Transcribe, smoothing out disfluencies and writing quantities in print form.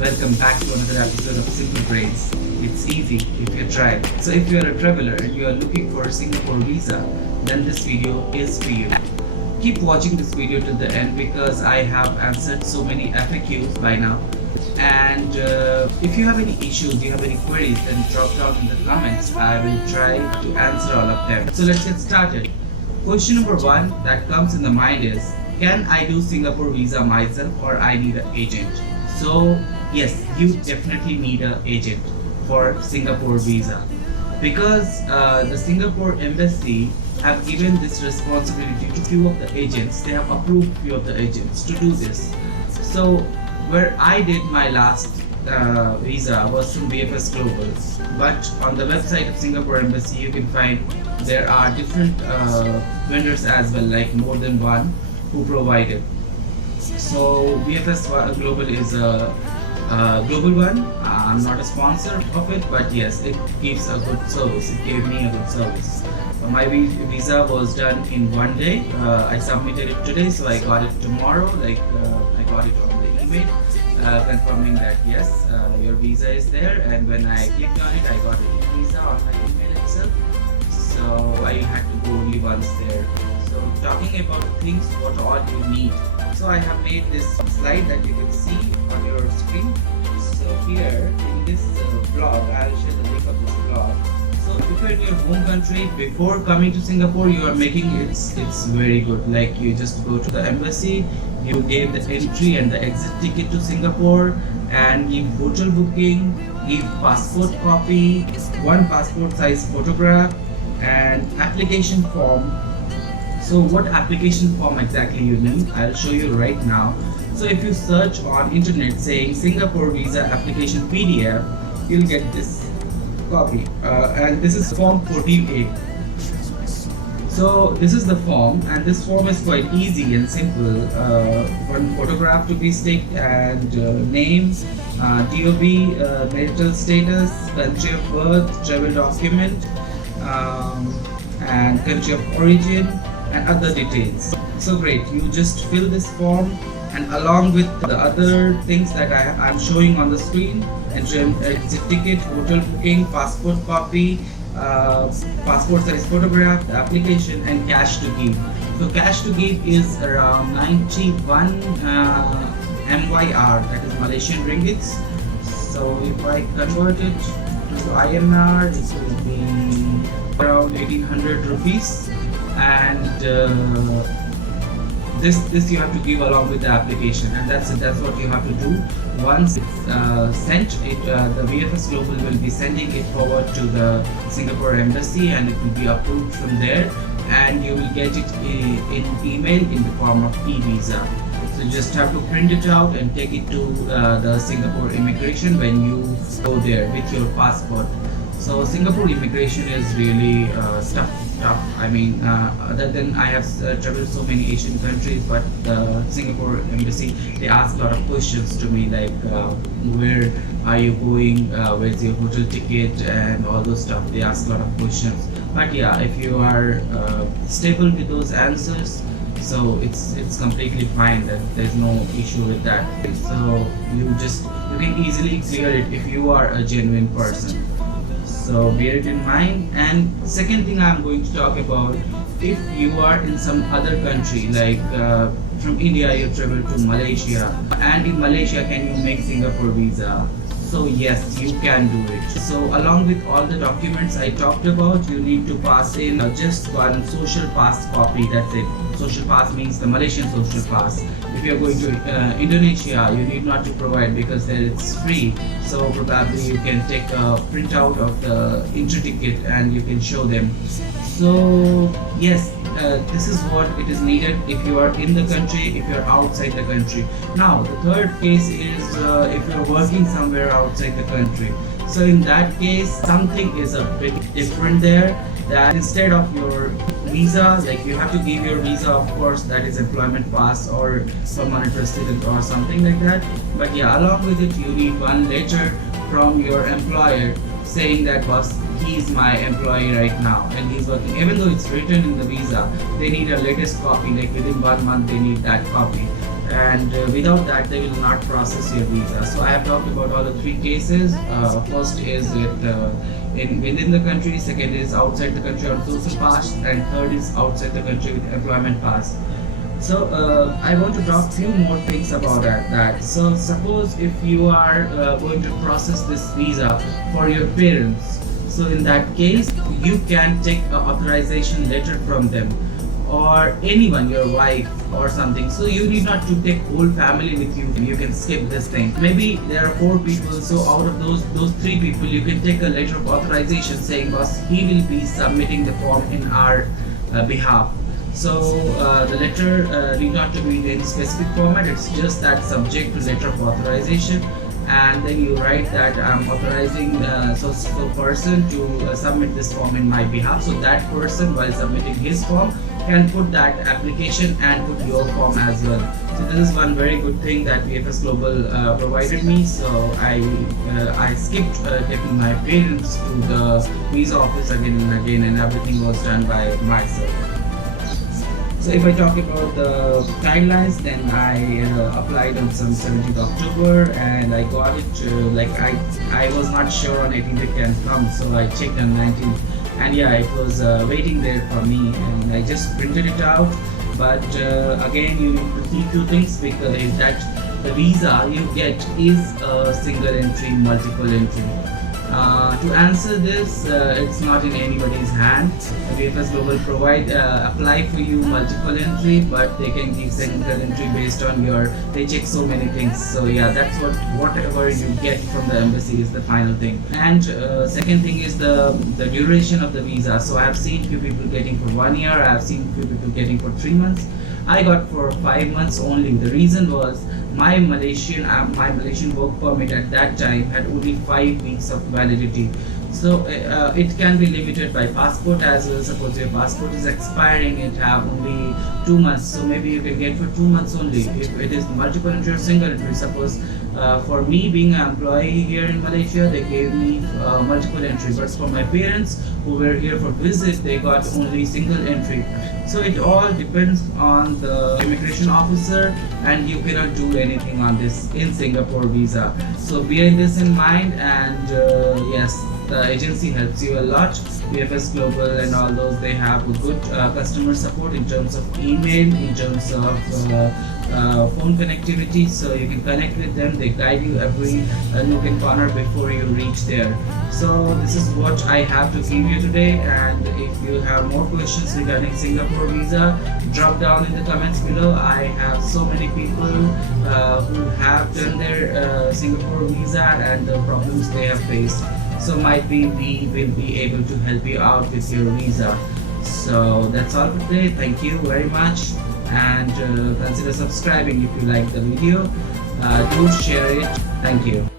Welcome back to another episode of Simple Brains. It's easy if you try. So if you are a traveler and you are looking for a Singapore visa, then this video is for you. Keep watching this video till the end because I have answered so many FAQs by now. And if you have any issues, you have any queries, then drop down in the comments. I will try to answer all of them. So let's get started. Question number one that comes in the mind is, can I do Singapore visa myself or I need an agent? So yes, you definitely need an agent for Singapore visa because the Singapore embassy have given this responsibility to few of the agents. They have approved few of the agents to do this. So where I did my last visa was from BFS Global, but on the website of Singapore embassy you can find there are different vendors as well, like more than one who provide it. So BFS Global is a global one. I'm not a sponsor of it, but yes, it gives a good service. It gave me a good service. My visa was done in one day. I submitted it today, so I got it tomorrow. I got it on the email confirming that yes, your visa is there. And when I clicked on it, I got a visa on my email itself. So I had to go only once there. So talking about things, what all you need. So I have made this slide that you can see on your screen. So here in this blog, I'll share the link of this blog. So if you're in your home country, before coming to Singapore, you are making it's very good. Like you just go to the embassy, you give the entry and the exit ticket to Singapore, and give hotel booking, give passport copy, one passport size photograph, and application form. So what application form exactly you need, I'll show you right now. So if you search on internet saying Singapore visa application PDF, you'll get this copy, and this is form 14A. So this is the form, and this form is quite easy and simple. One photograph to be sticked, and name, DOB, marital status, country of birth, travel document, and country of origin, and other details. So great, you just fill this form, and along with the other things that I'm showing on the screen, exit ticket, hotel booking, passport copy, passport size photograph, the application, and cash to give. So cash to give is around 91 MYR, that is Malaysian ringgits. So if I convert it to INR, it will be around 1800 rupees. And this you have to give along with the application, and that's what you have to do. Once it's sent, the VFS Global will be sending it forward to the Singapore embassy, and it will be approved from there, and you will get it in email in the form of e-visa. So you just have to print it out and take it to the Singapore immigration when you go there with your passport. So Singapore immigration is really tough. I mean, other than I have traveled so many Asian countries, but the Singapore embassy, they ask a lot of questions to me, like where are you going, where's your hotel ticket, and all those stuff. They ask a lot of questions. But yeah, if you are stable with those answers, so it's completely fine. That there's no issue with that. So you can easily clear it if you are a genuine person. So bear it in mind. And second thing I'm going to talk about, if you are in some other country, like from India you travel to Malaysia, and in Malaysia can you make Singapore visa? So yes, you can do it. So along with all the documents I talked about, you need to pass in just one social pass copy. That's it. Social pass means the Malaysian social pass. If you're going to Indonesia, you need not to provide because there it's free. So probably you can take a printout of the entry ticket and you can show them. So yes, this is what it is needed if you are in the country, if you are outside the country. Now the third case is if you are working somewhere outside the country. So in that case, something is a bit different there. That instead of your visa, like you have to give your visa, of course, that is employment pass or permanent resident or something like that. But yeah, along with it, you need one letter from your employer saying that boss, he is my employee right now and he's working. Even though it's written in the visa, they need a latest copy, like within 1 month they need that copy. and without that they will not process your visa. So I have talked about all the three cases. First is within the country, second is outside the country on social pass, and third is outside the country with employment pass. So I want to talk few more things about that. So suppose if you are going to process this visa for your parents, so in that case you can take an authorization letter from them, or anyone, your wife or something. So you need not to take whole family with you. You can skip this thing. Maybe there are 4 people, so out of those 3 people you can take a letter of authorization saying, boss, he will be submitting the form in our behalf. So the letter need not to be in any specific format. It's just that subject to letter of authorization, and then you write that I'm authorizing so person to submit this form in my behalf. So that person, while submitting his form, can put that application and put your form as well. So this is one very good thing that VFS Global provided me. So I skipped taking my parents to the visa office again and again, and everything was done by myself. So if I talk about the timelines, then I applied on some 17th October, and I got it like I was not sure on 18th it can come, so I checked on 19th, and yeah, it was waiting there for me, and I just printed it out. But again, you need to see 2 things, because that the visa you get is a single entry, multiple entry. To answer this, it's not in anybody's hand. VFS Global apply for you multiple entry, but they can give single entry based on they check so many things. So yeah, that's whatever you get from the embassy is the final thing. And second thing is the duration of the visa. So I have seen few people getting for 1 year, I have seen few people getting for 3 months. I got for 5 months only. The reason was my Malaysian work permit at that time had only 5 weeks of validity. So it can be limited by passport as well. Suppose your passport is expiring, it have only 2 months, so maybe you can get for 2 months only. If it is multiple entry or single entry, suppose for me being an employee here in Malaysia, they gave me multiple entry, but for my parents who were here for visit, they got only single entry. So it all depends on the immigration officer, and you cannot do anything on this in Singapore visa. So bear this in mind, and yes, the agency helps you a lot. VFS Global and all those, they have a good customer support in terms of email, in terms of phone connectivity, so you can connect with them. They guide you every nook and corner before you reach there. So this is what I have to give you today, and if you have more questions regarding Singapore visa, drop down in the comments below. I have so many people who have done their Singapore visa and the problems they have faced. So might be we will be able to help you out with your visa. So that's all for today. Thank you very much, and consider subscribing if you like the video. Do share it. Thank you.